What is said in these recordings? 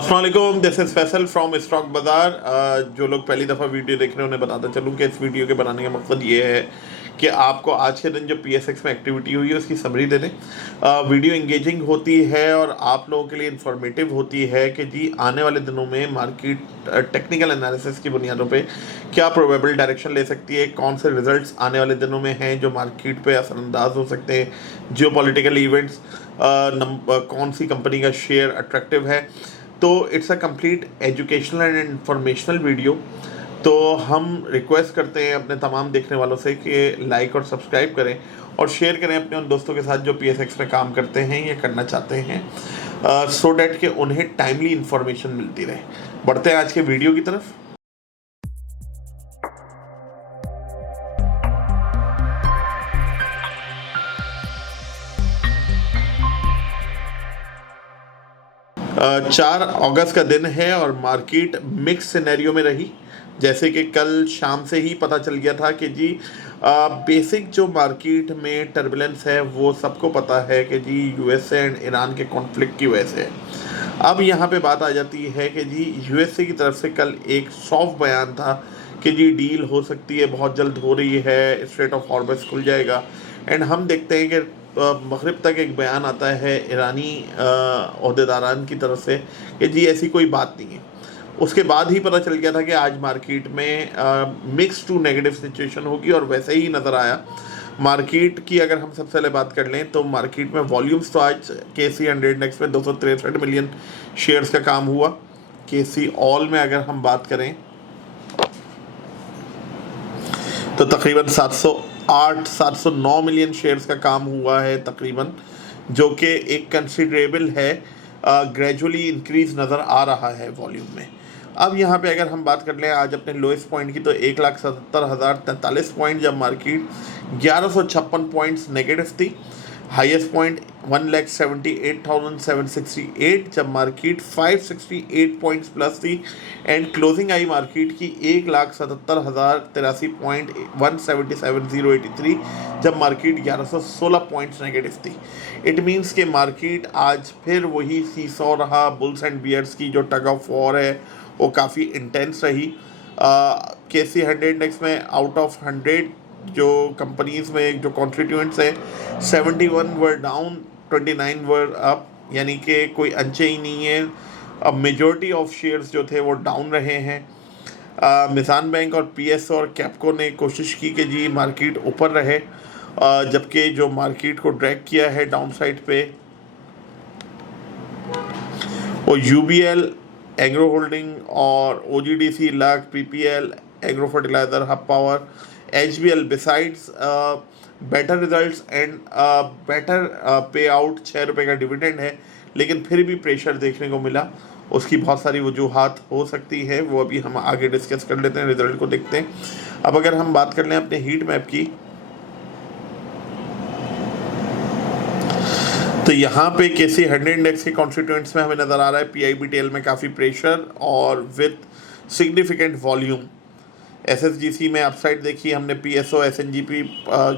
अस्सलाम वालेकुम, this is Faisal from stock बाज़ार। जो लोग पहली दफ़ा वीडियो देख रहे हैं उन्हें बताता चलूँ कि इस वीडियो के बनाने का मकसद ये है कि आपको आज के दिन जो PSX में एक्टिविटी हुई है उसकी समरी दे दें। वीडियो इंगेजिंग होती है और आप लोगों के लिए इंफॉर्मेटिव होती है कि जी आने वाले दिनों में मार्केट टेक्निकल एनालिसिस की बुनियादों पे क्या प्रोबेबल डायरेक्शन ले सकती है, कौन से रिजल्ट्स आने वाले दिनों में हैं जो मार्केट पे असरअंदाज हो सकते हैं, जियोपॉलिटिकल इवेंट्स, कौन सी कंपनी का शेयर अट्रैक्टिव है। तो it's a complete educational and informational video. तो हम रिक्वेस्ट करते हैं अपने तमाम देखने वालों से कि लाइक और सब्सक्राइब करें और शेयर करें अपने उन दोस्तों के साथ जो PSX में काम करते हैं या करना चाहते हैं, सो डैट कि उन्हें टाइमली इंफॉर्मेशन मिलती रहे। बढ़ते हैं आज के वीडियो की तरफ। चार अगस्त का दिन है और मार्केट मिक्स सिनेरियो में रही। जैसे कि कल शाम से ही पता चल गया था कि जी बेसिक जो मार्केट में टर्बुलेंस है वो सबको पता है कि जी USA एंड ईरान के कॉन्फ्लिक्ट की वजह से है। अब यहाँ पे बात आ जाती है कि जी USA की तरफ से कल एक सॉफ्ट बयान था कि जी डील हो सकती है, बहुत जल्द हो रही है, स्ट्रेट ऑफ हॉर्मुज़ खुल जाएगा। एंड हम देखते हैं कि मगरिब तक एक बयान आता है ईरानी ओहदेदारान की तरफ से कि जी ऐसी कोई बात नहीं है। उसके बाद ही पता चल गया था कि आज मार्केट में मिक्स टू नेगेटिव सिचुएशन होगी और वैसे ही नज़र आया। मार्केट की अगर हम सबसे पहले बात कर लें तो मार्केट में वॉल्यूम्स तो आज KC 100 इंडेक्स में 263 मिलियन शेयर्स का काम हुआ। KC ऑल में अगर हम बात करें तो तकरीबन 709 मिलियन शेयर्स का काम हुआ है तकरीबन, जो कि एक कंसिडरेबल है। ग्रेजुअली इंक्रीज नज़र आ रहा है वॉल्यूम में। अब यहाँ पे अगर हम बात कर लें आज अपने लोएस्ट पॉइंट की तो 1,77,043 पॉइंट, जब मार्केट 1156 पॉइंट्स नेगेटिव थी। हाईएस्ट पॉइंट 1,78,768 जब मार्केट 568 पॉइंट्स प्लस थी। एंड क्लोजिंग आई मार्केट की 1,77,083 पॉइंट 177,083 जब मार्केट 1116 पॉइंट्स नेगेटिव थी। इट मीन्स कि मार्केट आज फिर वही सीसॉ रहा। बुल्स एंड बियर्स की जो टग ऑफ वॉर है वो काफ़ी इंटेंस रही। KC 100 इंडेक्स में आउट ऑफ 100 जो कंपनीज़ में जो कॉन्स्टिट्यूएंट्स हैं 71 वर डाउन, 29 वर अप, यानी कि कोई अंचे ही नहीं है। अब मेजॉरिटी ऑफ शेयर्स जो थे वो डाउन रहे हैं। मिज़ान बैंक और PSO और कैपको ने कोशिश की कि जी मार्केट ऊपर रहे, जबकि जो मार्केट को ड्रैग किया है डाउन साइड पे वो UBL, एग्रो होल्डिंग और OGDC, luck, PPL, agro fertiliser, hub power, HBL। Besides better results and better पे आउट 6 रुपये का डिविडेंड है, लेकिन फिर भी प्रेशर देखने को मिला। उसकी बहुत सारी वजूहात हो सकती है, वो अभी हम आगे डिस्कस कर लेते हैं, रिजल्ट को देखते हैं। अब अगर हम बात कर लें अपने हीट मैप की तो यहाँ पे KC 100 इंडेक्स के कॉन्स्टिट्यूएंट्स में हमें नज़र आ रहा है PIBTL में काफ़ी प्रेशर और विथ सिग्निफिकेंट वॉल्यूम। SSGC में अपसाइड देखी हमने। PSO, SNGP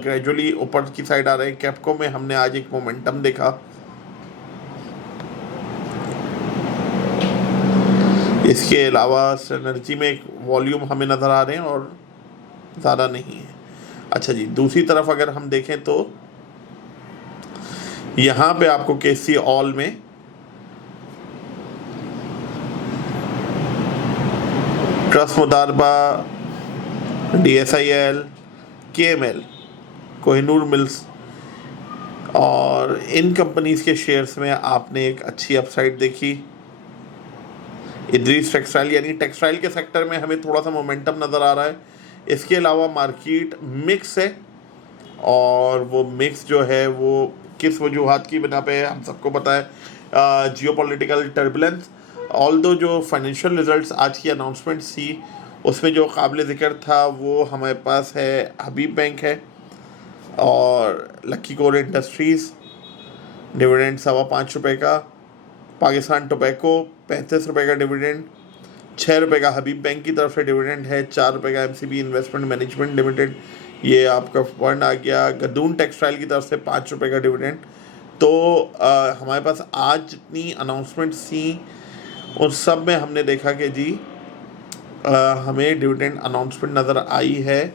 ग्रेजुअली ऊपर की साइड आ रहे हैं। कैपको में हमने आज एक मोमेंटम देखा। इसके अलावा एनर्जी में एक वॉल्यूम हमें नज़र आ रहे हैं और ज़्यादा नहीं है। अच्छा जी, दूसरी तरफ अगर हम देखें तो यहाँ पे आपको KC ऑल में ट्रस्ट मुदारबा, DSIL, KML, कोहिनूर मिल्स और इन कंपनीज़ के शेयर्स में आपने एक अच्छी अपसाइड देखी। इद्रीस टेक्सटाइल, यानी टेक्सटाइल के सेक्टर में हमें थोड़ा सा मोमेंटम नज़र आ रहा है। इसके अलावा मार्केट मिक्स है और वो मिक्स जो है वो किस वजूहात की बिना पे है हम सबको पता है, जियोपॉलिटिकल टर्बुलेंस। ऑल्दो जो फाइनेंशियल रिजल्ट्स आज की अनाउंसमेंट थी उसमें जो काबिल ज़िक्र था वो हमारे पास है हबीब बैंक है और लक्की कोर इंडस्ट्रीज़। डिविडेंड 5.25 रुपये का। पाकिस्तान टोबैको 35 रुपये का डिविडेंड। 6 रुपये का हबीब बैंक की तरफ से डिविडेंड है। 4 रुपये का MCB इन्वेस्टमेंट मैनेजमेंट लिमिटेड, ये आपका फंड आ गया। गदून टेक्सटाइल की तरफ से 5 रुपये का डिविडेंड। तो हमारे पास आज जितनी अनाउंसमेंट्स थी उस सब में हमने देखा कि जी हमें डिविडेंड अनाउंसमेंट नज़र आई है,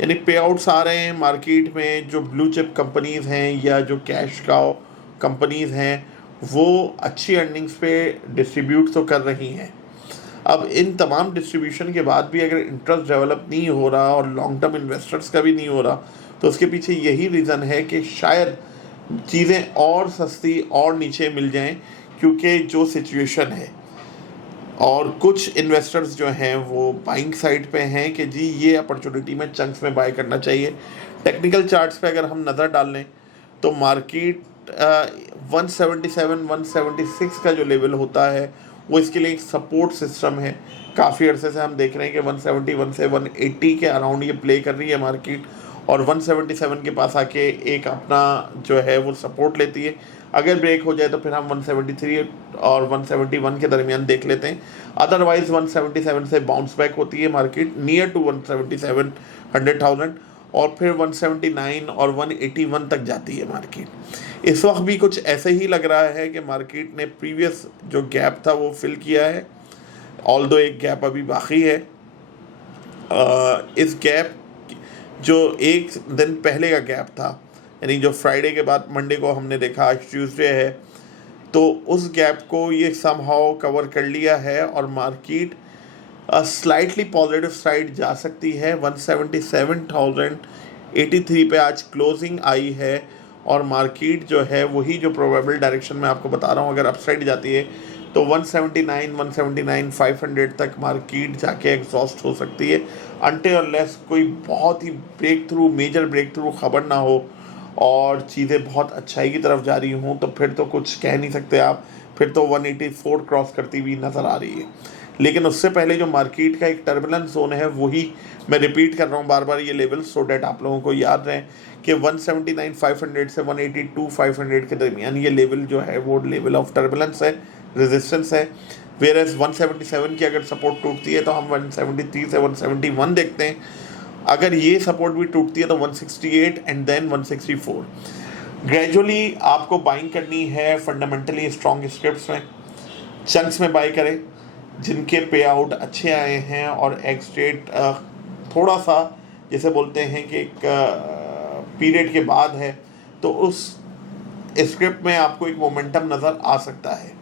यानी पे आउट्स आ रहे हैं मार्केट में। जो ब्लू चिप कंपनीज़ हैं या जो कैश काउ कंपनीज़ हैं वो अच्छी अर्निंग्स पे डिस्ट्रीब्यूट तो कर रही हैं। अब इन तमाम डिस्ट्रीब्यूशन के बाद भी अगर इंटरेस्ट डेवलप नहीं हो रहा और लॉन्ग टर्म इन्वेस्टर्स का भी नहीं हो रहा, तो उसके पीछे यही रीज़न है कि शायद चीज़ें और सस्ती और नीचे मिल जाएं, क्योंकि जो सिचुएशन है। और कुछ इन्वेस्टर्स जो हैं वो बाइंग साइड पे हैं कि जी ये अपॉर्चुनिटी में चंक्स में बाय करना चाहिए। टेक्निकल चार्ट्स पे अगर हम नज़र डाल लें तो मार्केट 177 176 का जो लेवल होता है वो इसके लिए एक सपोर्ट सिस्टम है। काफ़ी अरसे से हम देख रहे हैं कि 171 से 180 के अराउंड ये प्ले कर रही है मार्केट, और 177 के पास आके एक अपना जो है वो सपोर्ट लेती है। अगर ब्रेक हो जाए तो फिर हम 173 और 171 के दरमियान देख लेते हैं। अदरवाइज 177 से बाउंस बैक होती है मार्केट नियर टू 177 100,000, और फिर 179 और 181 तक जाती है मार्केट। इस वक्त भी कुछ ऐसे ही लग रहा है कि मार्केट ने प्रीवियस जो गैप था वो फिल किया है, ऑल्दो एक गैप अभी बाकी है। इस गैप जो एक दिन पहले का गैप था, यानी जो फ्राइडे के बाद मंडे को हमने देखा, आज ट्यूसडे है, तो उस गैप को ये समहाउ कवर कर लिया है और मार्केट स्लाइटली पॉजिटिव साइड जा सकती है। 177,083 पे आज क्लोजिंग आई है, और मार्केट जो है वही जो प्रोबेबल डायरेक्शन में आपको बता रहा हूँ, अगर अपसाइड जाती है तो 179 तक मार्केट जाके एग्जॉस्ट हो सकती है, अनटिल अनलेस कोई बहुत ही मेजर ब्रेक थ्रू खबर ना हो और चीज़ें बहुत अच्छाई की तरफ जा रही हों, तो फिर तो कुछ कह नहीं सकते आप। फिर तो 184 क्रॉस करती हुई नज़र आ रही है। लेकिन उससे पहले जो मार्केट का एक टर्बुलेंस जोन है, वही मैं रिपीट कर रहा हूँ बार बार ये लेवल, सो डैट आप लोगों को याद रहे कि 179,500 से 182,500 के दरमियान ये लेवल जो है वो लेवल ऑफ टर्बुलेंस है, रेजिस्टेंस है। वेयर एज 177 की अगर सपोर्ट टूटती है तो हम 173 से 171 देखते हैं। अगर ये सपोर्ट भी टूटती है तो 168 एंड देन 164। ग्रेजुअली आपको बाइंग करनी है फंडामेंटली स्ट्रॉन्ग स्क्रिप्ट्स में, चंक्स में बाई करें जिनके पे आउट अच्छे आए हैं, और एक्स रेट थोड़ा सा जैसे बोलते हैं कि एक पीरियड के बाद है, तो उस स्क्रिप्ट में आपको एक मोमेंटम नज़र आ सकता है,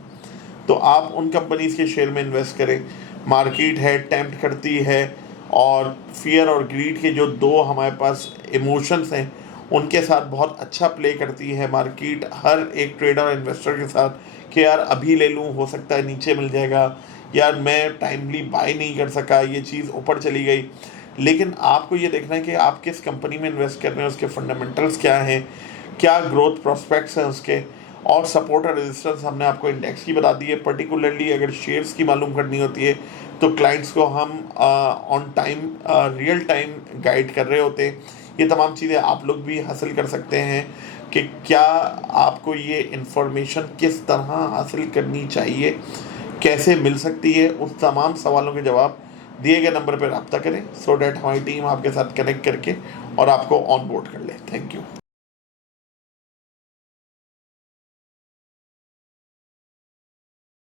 तो आप उन कंपनीज़ के शेयर में इन्वेस्ट करें। मार्केट है टेम्प्ट करती है, और फियर और ग्रीड के जो दो हमारे पास इमोशंस हैं उनके साथ बहुत अच्छा प्ले करती है मार्केट हर एक ट्रेडर और इन्वेस्टर के साथ, कि यार अभी ले लूँ, हो सकता है नीचे मिल जाएगा, यार मैं टाइमली बाय नहीं कर सका, ये चीज़ ऊपर चली गई। लेकिन आपको ये देखना है कि आप किस कंपनी में इन्वेस्ट कर रहे हैं, उसके फंडामेंटल्स क्या हैं, क्या ग्रोथ प्रोस्पेक्ट्स हैं उसके, और सपोर्ट और रेजिस्टेंस हमने आपको इंडेक्स की बता दी है। पर्टिकुलरली अगर शेयर्स की मालूम करनी होती है तो क्लाइंट्स को हम on time real time guide कर रहे होते हैं। ये तमाम चीज़ें आप लोग भी हासिल कर सकते हैं कि क्या आपको ये इन्फॉर्मेशन किस तरह हासिल करनी चाहिए, कैसे मिल सकती है। उस तमाम सवालों के जवाब दिए गए नंबर पर रब्ता करें, सो डैट हमारी टीम आपके साथ कनेक्ट करके और आपको ऑन बोर्ड कर ले। Thank you.